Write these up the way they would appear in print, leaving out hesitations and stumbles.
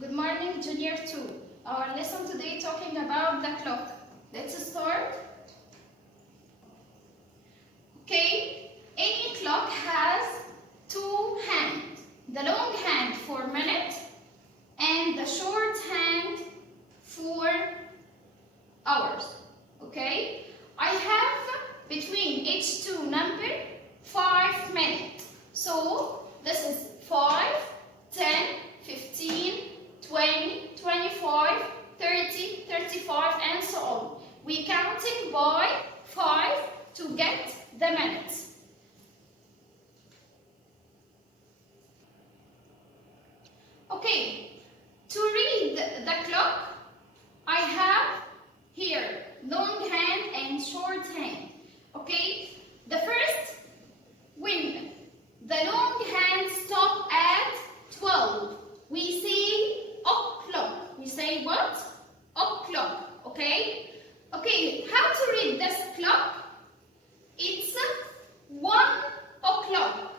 Good morning, Junior 2. Our lesson today talking about the clock. Let's start. Okay, any clock has two hands. The long hand for minute and the short hand for hours. Okay, I have between each two number 5 minutes. So this is 5, 10, 15, 20, 25, 30, 35 and so on. We counting by 5 to get the minutes. Okay, to read the clock, I have here long hand and short hand. Okay, the first, when the long hand stop at 12, we say o'clock. We say what? O'clock. Okay? Okay, how to read this clock? It's 1 o'clock.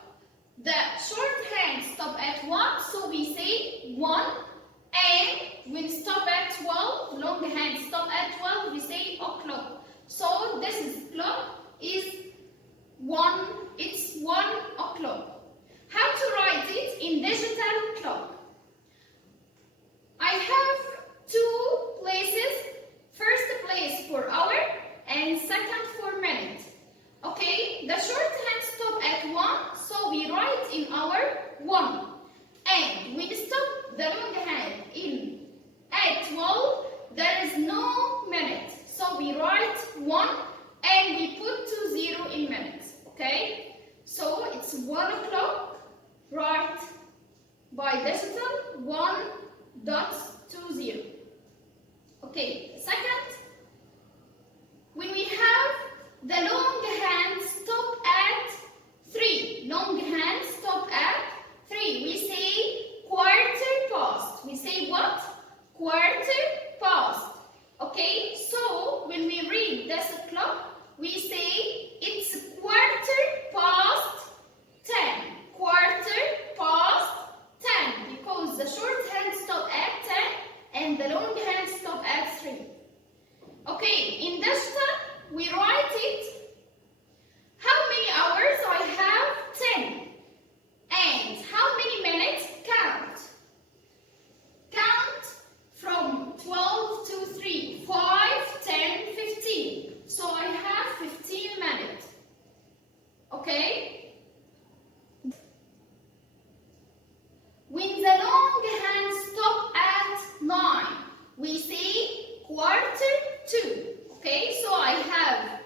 The short hand stop at 1, so we say 1. And when stop at 12, long hand stop at 12, we say o'clock. So this clock is 1. It's 1 o'clock. How to write it in digital clock? I have two places. First place for hour and second for minute. Okay, the short hand stop at 1, so we write in hour 1. And when stop the long hand in at 12, there is no minute. So we write 1 and we put 0 in minutes. Okay, so it's 1 o'clock. Write by digital 1.20. Okay, second, when we have the long hand stop at 3, long hand stop at 3, we say quarter past. We say what? Quarter past. Okay, so when we read this clock, we say it's quarter past 10. Quarter past 10, because the short hand stop at 10 and the long hand stop at 3. Okay, in digital, we write it. How many hours I have? 10. And how many minutes? Count. Count from 12 to 3. 5, 10, 15. So I have 15 minutes. Okay? When the long hand stop at 9, we say quarter to. Okay, so I have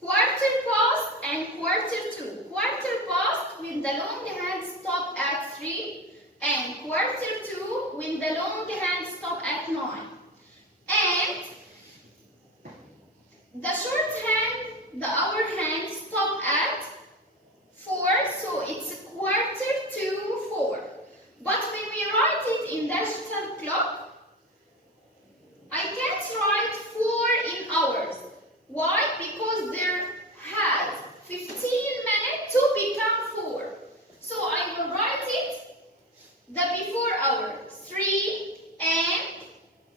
quarter past and quarter to. Quarter past when the long hand stop at 3 and quarter to when the long hand stop at 9. And the short hand, the hour hand stop at 4, so it's quarter to 4. But when we write it in digital clock, I can't write 4 in hours. Why? Because there has 15 minutes to become 4. So I will write it the before hour, 3 and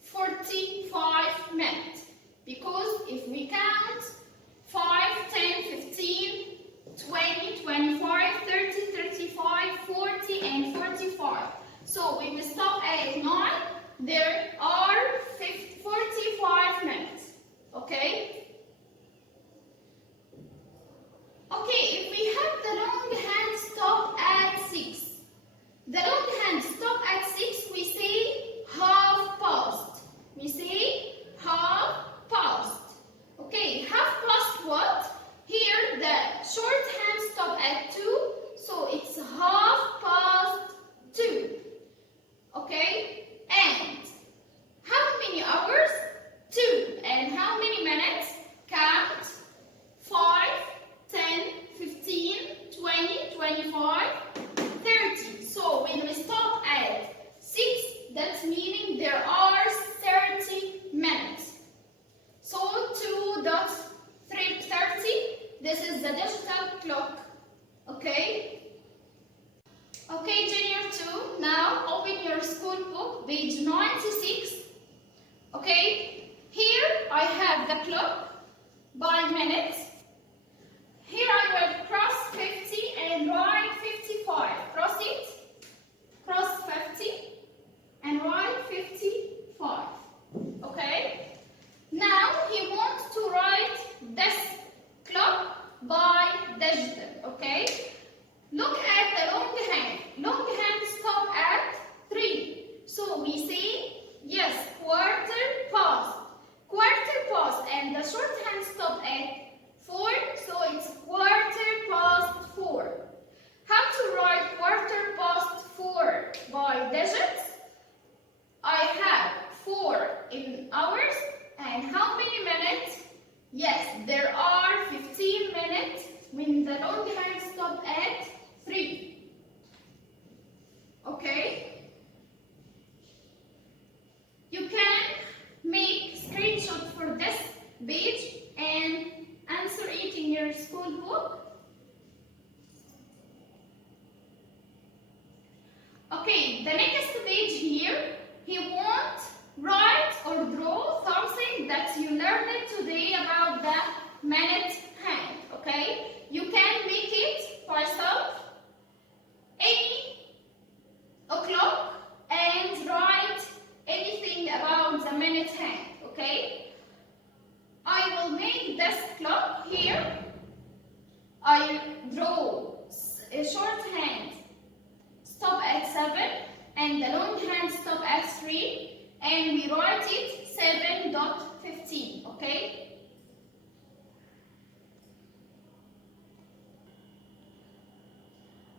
45 minutes. Because if we count 5, 10, 15, 20, 25, 30, 35, 40 and 45. So when we stop at 9, page 96. Okay, here I have the clock by minutes. Here I will cross 50 and write 55. Cross it, cross 50 and write 55. Okay, now he wants to write this clock by digital. Okay, look at the long hand. Long hand stop at 3. So we say yes, quarter past. Quarter past, and the short hand stop at 4. So it's quarter past 4. How to write quarter past 4 by digits? I have 4 in hours, and how many minutes? Yes, there are 15 minutes when the long hand stop at 3. Okay? You can make screenshot for this page and answer it in your school book. Okay, the next page here, he wants write or draw something that you learned today about the minute hand. Okay, you can make it by yourself any o'clock and write anything about the minute hand. Okay, I will make this clock here. I draw a short hand stop at 7 and the long hand stop at 3, and we write it 7.15. Okay,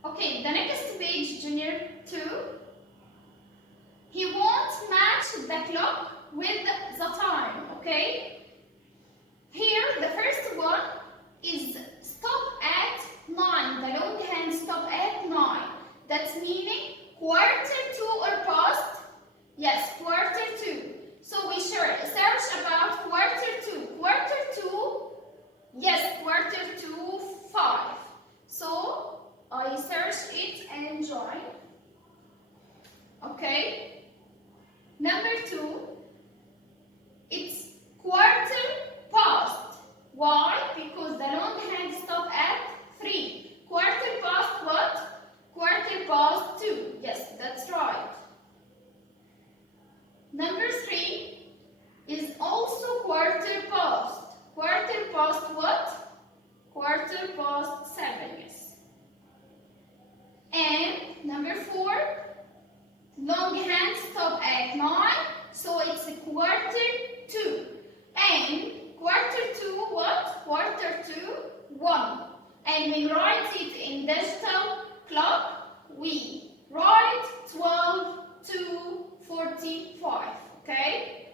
okay, the next page, Junior 2. He wants match the clock with the time. Okay, here the first one is stop at 9. The long hand stop at 9. That's meaning quarter to or past. Yes, quarter to. So we search about quarter to. Quarter to, yes, quarter to 5. So I search it and join. Okay. Number 2, it's quarter past. Why? Because the long hand stop at 3. Quarter past what? Quarter past 2. Yes, that's right. Number 3 is also quarter past. Quarter past what? Quarter past 7. Yes. And number 4, long hand stop at 9. So it's a quarter to. And quarter to what? Quarter to 1. And we write it in digital clock. We write 12 to 45. Okay?